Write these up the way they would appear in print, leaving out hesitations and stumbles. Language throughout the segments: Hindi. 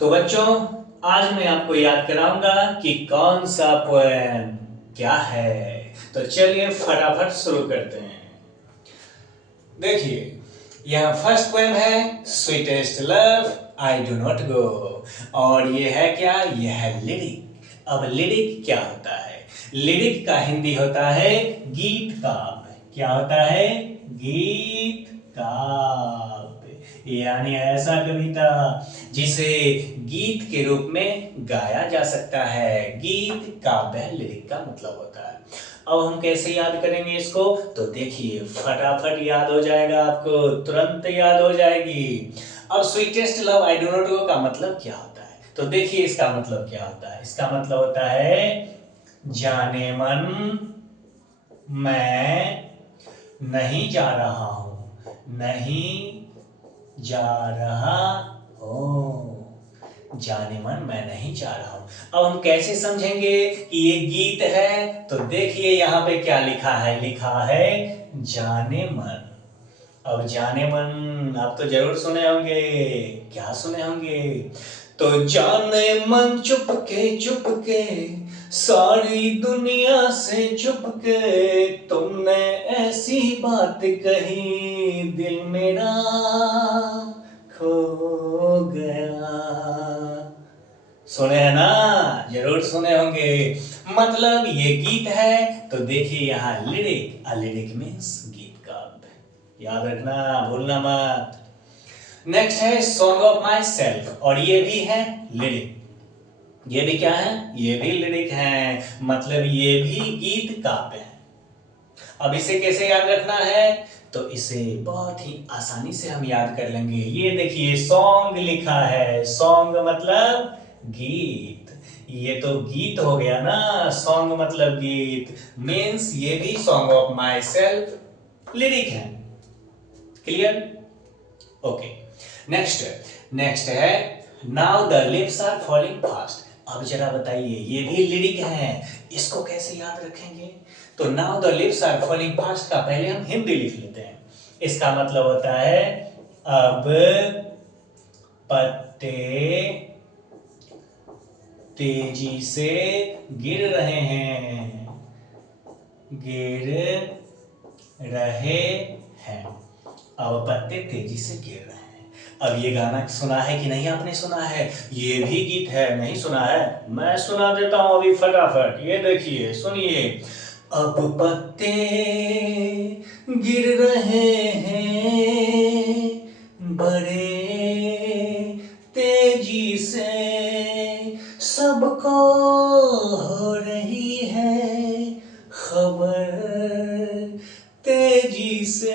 तो बच्चों, आज मैं आपको याद कराऊंगा कि कौन सा पोएम क्या है। तो चलिए फटाफट शुरू करते हैं। देखिए, यहाँ फर्स्ट पोएम है sweetest love I do not go. और ये है क्या? ये है लिरिक। अब लिरिक क्या होता है? लिरिक का हिंदी होता है गीत काव्य। क्या होता है? गीत काव्य, यानी ऐसा कविता जिसे गीत के रूप में गाया जा सकता है। गीत काव्य लिरिक का मतलब होता है। अब हम कैसे याद करेंगे इसको? तो देखिए, फटाफट याद हो जाएगा, आपको तुरंत याद हो जाएगी। अब sweetest love I do not go का मतलब क्या होता है? तो देखिए, इसका मतलब क्या होता है। इसका मतलब होता है जाने मन मैं नहीं जा रहा हूं, नहीं जा रहा हूं। जाने मन मैं नहीं जा रहा हूं। अब हम कैसे समझेंगे कि ये गीत है? तो देखिए यहां पे क्या लिखा है। लिखा है जाने मन। अब जाने मन आप तो जरूर सुने होंगे। क्या सुने होंगे? तो जाने मन चुपके सारी दुनिया से चुपके तुमने ऐसी बात कही दिल मेरा खो गया। सुने हैं ना? जरूर सुने होंगे। मतलब ये गीत है। तो देखिए यहाँ लिरिक, लिरिक मीन्स गीत काव्य। याद रखना, भूलना मत। नेक्स्ट है सॉन्ग ऑफ माई सेल्फ, और ये भी है लिरिक। ये भी क्या है? ये भी लिरिक है, मतलब ये भी गीत काव्य है। अब इसे कैसे याद रखना है? तो इसे बहुत ही आसानी से हम याद कर लेंगे। ये देखिए सॉन्ग लिखा है। सॉन्ग मतलब गीत। ये तो गीत हो गया ना, सॉन्ग मतलब गीत। मीन्स ये भी song of myself lyric है। क्लियर? ओके। नेक्स्ट नेक्स्ट है now the lips are falling fast. अब जरा बताइए, ये भी लिरिक है, इसको कैसे याद रखेंगे? तो now the lips are falling fast का पहले हम हिंदी लिख लेते हैं। इसका मतलब होता है अब पत्ते तेजी से गिर रहे हैं, गिर रहे हैं। अब पत्ते तेजी से गिर रहे हैं। अब ये गाना सुना है कि नहीं आपने? सुना है। ये भी गीत है, नहीं सुना है? मैं सुना देता हूं अभी फटाफट। ये देखिए, सुनिए। अब पत्ते गिर रहे हैं बड़े तेजी से, सबको हो रही है खबर तेजी से।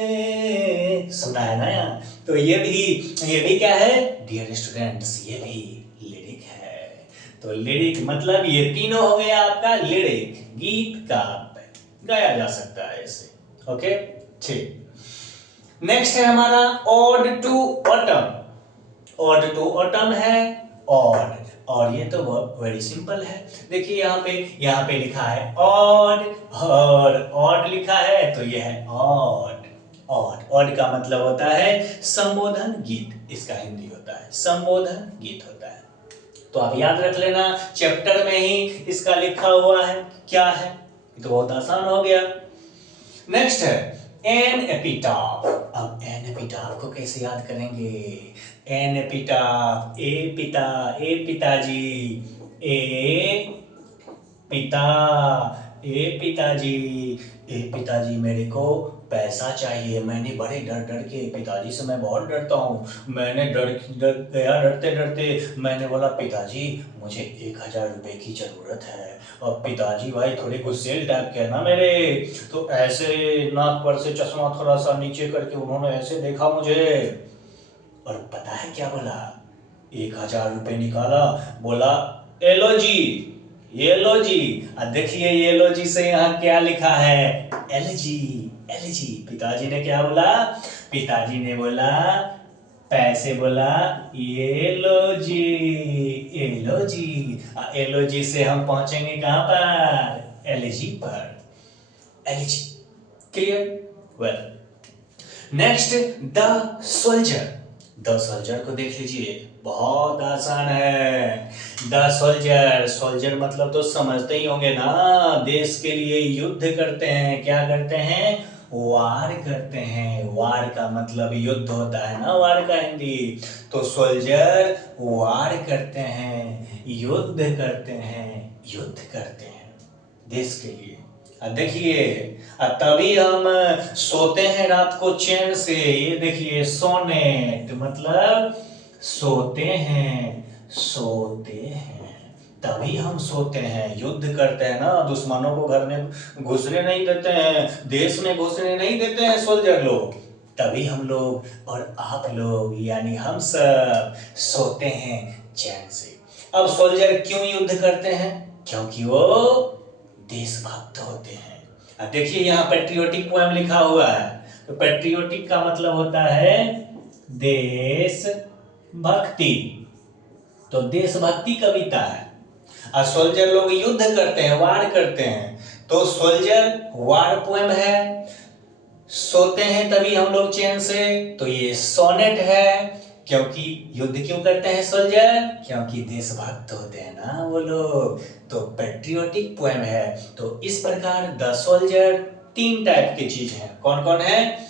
सुना है ना यार? तो ये भी क्या है डियर स्टूडेंट्स? ये भी लिरिक है। तो लिरिक मतलब ये तीनों हो गया आपका लिरिक, गीत का गाया जा सकता है इसे। ओके, ठीक। नेक्स्ट है हमारा ode to autumn. Ode to autumn है। ऑड, और ये तो वेरी सिंपल है। देखिए यहाँ पे लिखा है ऑड, और ऑड लिखा है तो ये है ऑड। ऑड, ऑड का मतलब होता है संबोधन गीत। इसका हिंदी होता है संबोधन गीत होता है। तो आप याद रख लेना, चैप्टर में ही इसका लिखा हुआ है क्या है। ये तो बहुत आसान हो गया। नेक्स्ट है एन एपिटाफ। अब एन एपिटाफ को कैसे याद करेंगे? एन एपिटाफ, ए पिता, ए पिताजी, ए पिता, ए पिताजी, ए पिताजी मेरे को पैसा चाहिए। मैंने बड़े डर डर के, पिताजी से मैं बहुत डरता हूँ, मैंने डर गया, डरते डरते मैंने बोला पिताजी मुझे 1,000 रुपए की जरूरत है। और पिताजी भाई थोड़े गुस्सेल टाइप के है ना मेरे, तो ऐसे नाक पर से चश्मा थोड़ा सा नीचे करके उन्होंने ऐसे देखा मुझे, और पता है क्या बोला? 1,000 रुपए निकाला, बोला एलो जी, ये लो जी। अब देखिए ये लो जी से यहाँ क्या लिखा है? L G, L G. पिताजी ने क्या बोला? पिताजी ने बोला पैसे, बोला ये लो जी, ये लो जी। ये लो जी से हम पहुंचेंगे कहां पर? एल जी पर। L G. Clear? Well, next the soldier. The soldier को देख लीजिए, बहुत आसान है। द सोल्जर, सोल्जर मतलब तो समझते ही होंगे ना, देश के लिए युद्ध करते हैं। क्या करते हैं? वार करते हैं। वार का मतलब युद्ध होता है ना, वार का हिंदी। तो सोल्जर वार करते हैं, युद्ध करते हैं, युद्ध करते हैं देश के लिए। अब देखिए, अब तभी हम सोते हैं रात को चैन से। ये देखिए, सोनेट मतलब सोते हैं, सोते हैं, तभी हम सोते हैं। युद्ध करते हैं ना, दुश्मनों को घर में घुसने नहीं देते हैं, देश में घुसने नहीं देते हैं सोल्जर लोग। तभी हम लोग और आप लोग यानी हम सब सोते हैं चैन से। अब सोल्जर क्यों युद्ध करते हैं? क्योंकि वो देशभक्त होते हैं। अब देखिए, यहाँ पेट्रियोटिक पोएम लिखा हुआ है। तो पेट्रियोटिक का मतलब होता है देश भक्ति। तो देशभक्ति कविता है। और सोल्जर लोग युद्ध करते हैं, वार करते हैं। तो सोल्जर वार पोएम है। सोते हैं तभी हम लोग चैन से, तो ये सोनेट है। क्योंकि युद्ध क्यों करते हैं सोल्जर? क्योंकि देशभक्त होते हैं ना वो लोग। तो पेट्रियोटिक पोएम है। तो इस प्रकार द सोल्जर तीन टाइप की चीज है। कौन कौन है?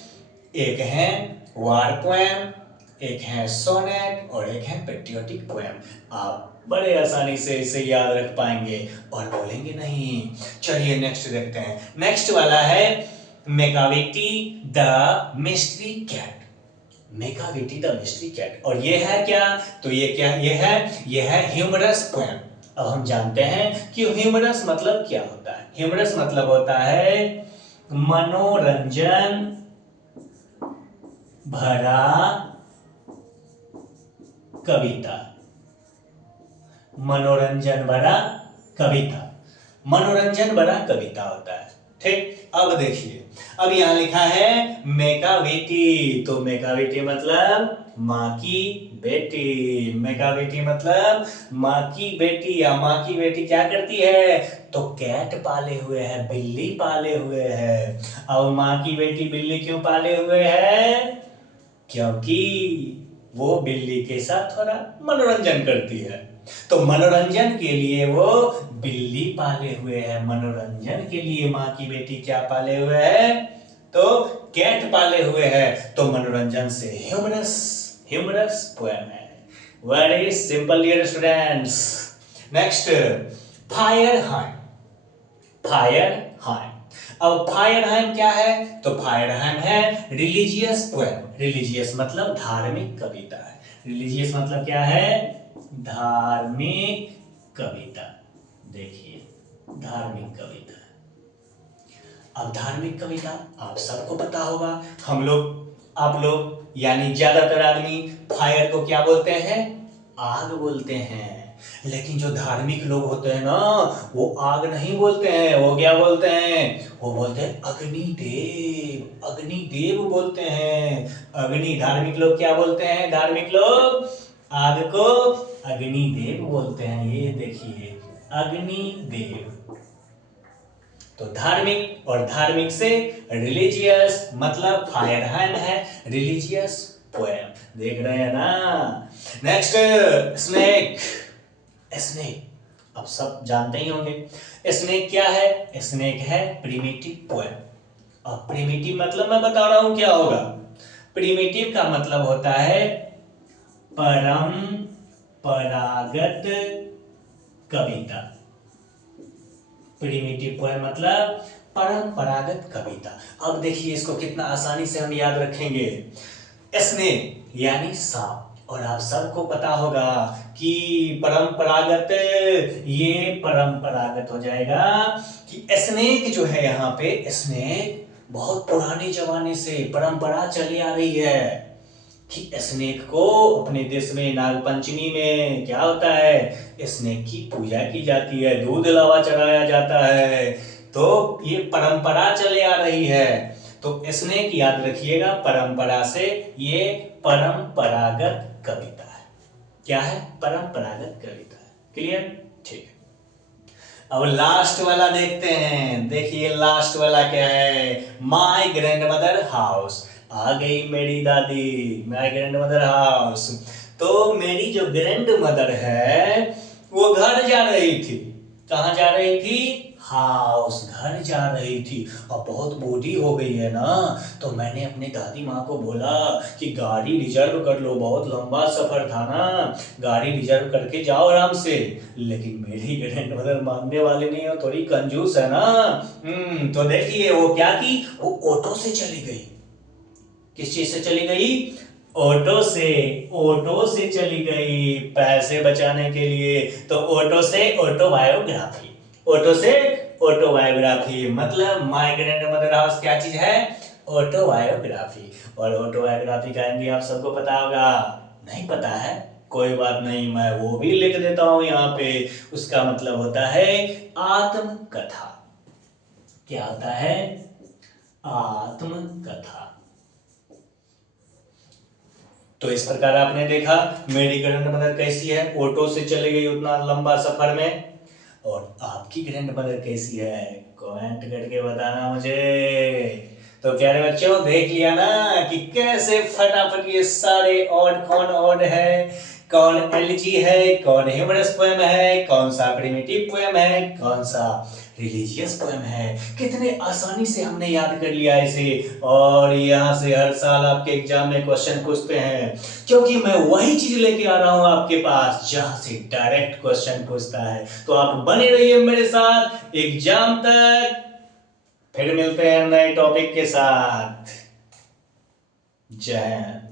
एक है वार पोएम, एक है सोनेट और एक है पेट्रियोटिक पोएम। आप बड़े आसानी से इसे याद रख पाएंगे और बोलेंगे नहीं। चलिए नेक्स्ट देखते हैं। नेक्स्ट वाला है Macavity the mystery cat. Macavity the mystery cat, और ये है क्या? तो ये क्या, ये है ह्यूमरस पोएम। अब हम जानते हैं कि ह्यूमरस मतलब क्या होता है। ह्यूमरस मतलब होता है मनोरंजन भरा कविता। मनोरंजन भरा कविता, मनोरंजन भरा कविता होता है। ठीक, अब देखिए, अब यहां लिखा है मेकाविटी। तो मेकाविटी मतलब माँ की बेटी। मेकाविटी मतलब माँ की बेटी। या माँ की बेटी क्या करती है? तो कैट पाले हुए है, बिल्ली पाले हुए है। अब माँ की बेटी बिल्ली क्यों पाले हुए है? क्योंकि वो बिल्ली के साथ थोड़ा मनोरंजन करती है। तो मनोरंजन के लिए वो बिल्ली पाले हुए है। मनोरंजन के लिए माँ की बेटी क्या पाले हुए है? तो कैट पाले हुए है। तो मनोरंजन से ह्यूमरस, ह्यूमरस पोएम है। Very simple dear students. Next, fire hymn. Fire hymn. अब फायर हाइम क्या है? तो फायर हाइम है रिलीजियस पोएम। रिलीजियस मतलब धार्मिक कविता है। रिलीजियस मतलब क्या है? धार्मिक कविता। देखिए, धार्मिक कविता। अब धार्मिक कविता आप सबको पता होगा। हम लोग, आप लोग यानी ज्यादातर आदमी फायर को क्या बोलते हैं? आग बोलते हैं। लेकिन जो धार्मिक लोग होते हैं ना, वो आग नहीं बोलते हैं। वो क्या बोलते हैं? वो बोलते हैं अग्निदेव। अग्निदेव बोलते हैं। अग्नि, धार्मिक लोग क्या बोलते हैं? धार्मिक लोग आग को अग्निदेव बोलते हैं। ये देखिए, अग्निदेव। तो धार्मिक और धार्मिक से रिलीजियस मतलब फायर हाइम है रिलीजियस पोएम। देख रहे हैं ना। Next, snake. स्नेक अब सब जानते ही होंगे। स्नेक क्या है? स्नेक है प्रिमिटिव पोएम। अब प्रिमिटिव मतलब मैं बता रहा हूं क्या होगा। प्रिमिटिव का मतलब होता है परंपरागत कविता। प्रिमिटिव पोएम मतलब परंपरागत कविता। अब देखिए, इसको कितना आसानी से हम याद रखेंगे। स्नेक यानी सांप। और आप सबको पता होगा कि परंपरागत, ये परंपरागत हो जाएगा कि स्नेक जो है, यहाँ पे स्नेक बहुत पुराने जमाने से परंपरा चली आ रही है कि स्नेक को अपने देश में नागपंचमी में क्या होता है? स्नेक की पूजा की जाती है, दूध लावा चढ़ाया जाता है। तो ये परंपरा चले आ रही है। तो स्नेक याद रखिएगा, परंपरा से ये परंपरागत कविता है। क्या है? परंपरागत कविता है। क्लियर? ठीक है। अब लास्ट वाला देखते हैं। देखिए लास्ट वाला क्या है? My grandmother house. आ गई मेरी दादी, माय ग्रैंड मदर हाउस। तो मेरी जो ग्रैंड मदर है वो घर जा रही थी। कहाँ जा रही थी? हाउस, घर जा रही थी। अब बहुत बूढ़ी हो गई है ना, तो मैंने अपने दादी माँ को बोला कि गाड़ी रिजर्व कर लो, बहुत लंबा सफर था ना, गाड़ी रिजर्व करके जाओ आराम से। लेकिन मेरी ग्रैंड मदर मानने वाली नहीं है, थोड़ी कंजूस है ना। तो देखिए वो क्या की, वो ऑटो से चली गई। किस चीज से चली गई? ऑटो से। ऑटो से चली गई पैसे बचाने के लिए। तो ऑटो से ऑटोबायोग्राफी, ऑटो से ऑटोबायोग्राफी मतलब माय ग्रैंड मदर हाउस क्या चीज है? ऑटोबायोग्राफी। और ऑटोबायोग्राफी का हिंदी आप सबको पता होगा। नहीं पता है? कोई बात नहीं, मैं वो भी लिख देता हूं यहाँ पे। उसका मतलब होता है आत्मकथा। क्या होता है? आत्मकथा। तो इस प्रकार आपने देखा मेरी ग्रैंड मदर कैसी है, ऑटो से चली गई उतना लंबा सफर में। और आपकी ग्रैंड मदर कैसी है, कमेंट करके बताना मुझे। तो प्यारे बच्चों, देख लिया ना कि कैसे फटाफट ये सारे ऑड कौन ऑड है, कौन एलिजी है, कौन ह्यूमरस पोएम है, कौन सा प्रिमिटिव पोएम है, कौन सा रिलीजियस पोएम है। कितने आसानी से हमने याद कर लिया इसे। और यहाँ से हर साल आपके एग्जाम में क्वेश्चन पूछते हैं, क्योंकि मैं वही चीज लेके आ रहा हूं आपके पास जहां से डायरेक्ट क्वेश्चन पूछता है। तो आप बने रहिए मेरे साथ एग्जाम तक। फिर मिलते हैं नए टॉपिक के साथ। जय हिंद।